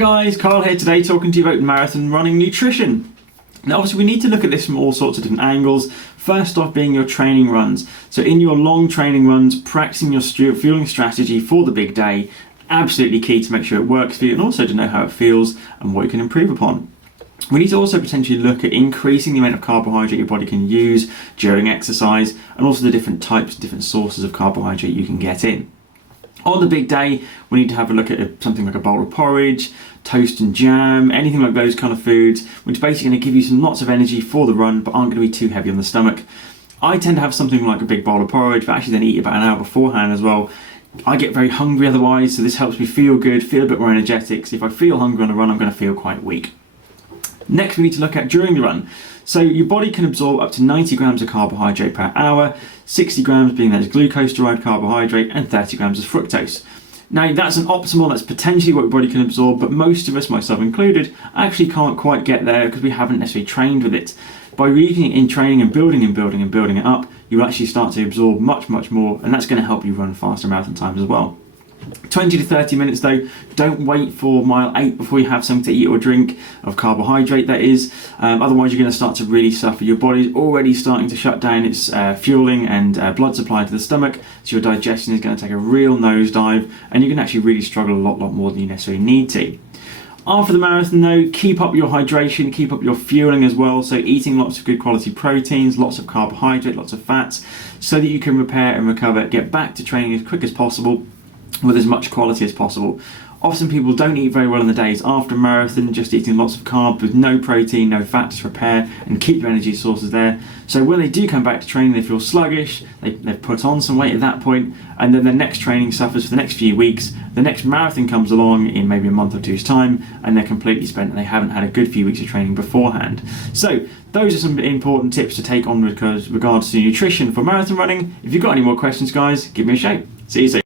Hi guys, Carl here today talking to you about marathon running nutrition. Now obviously we need to look at this from all sorts of different angles. First off being your training runs. So in your long training runs, practicing your fueling strategy for the big day, absolutely key to make sure it works for you and also to know how it feels and what you can improve upon. We need to also potentially look at increasing the amount of carbohydrate your body can use during exercise and also the different types, different sources of carbohydrate you can get in. On the big day, we need to have a look at something like a bowl of porridge, toast and jam, anything like those kind of foods, which are basically going to give you lots of energy for the run, but aren't going to be too heavy on the stomach. I tend to have something like a big bowl of porridge, but actually then eat about an hour beforehand as well. I get very hungry otherwise, so this helps me feel good, feel a bit more energetic. So if I feel hungry on a run, I'm going to feel quite weak. Next, we need to look at during the run. So your body can absorb up to 90 grams of carbohydrate per hour, 60 grams being that as glucose-derived carbohydrate and 30 grams as fructose. Now that's an optimal, that's potentially what your body can absorb, but most of us, myself included, actually can't quite get there because we haven't necessarily trained with it. By using it in training and building it up, you'll actually start to absorb much more, and that's going to help you run faster marathon times as well. 20 to 30 minutes though, don't wait for mile 8 before you have something to eat or drink, of carbohydrate that is, otherwise you're going to start to really suffer. Your body's already starting to shut down its fueling and blood supply to the stomach, so your digestion is going to take a real nosedive and you can actually really struggle a lot more than you necessarily need to. After the marathon though, keep up your hydration, keep up your fueling as well, so eating lots of good quality proteins, lots of carbohydrate, lots of fats, so that you can repair and recover, get back to training as quick as possible with as much quality as possible. Often people don't eat very well in the days after marathon, just eating lots of carbs with no protein, no fat to repair and keep your energy sources there. So when they do come back to training, they feel sluggish, they've put on some weight at that point, and then the next training suffers for the next few weeks. The next marathon comes along in maybe a month or two's time and they're completely spent and they haven't had a good few weeks of training beforehand. So those are some important tips to take on with regards to nutrition for marathon running. If you've got any more questions guys, give me a shout. See you soon.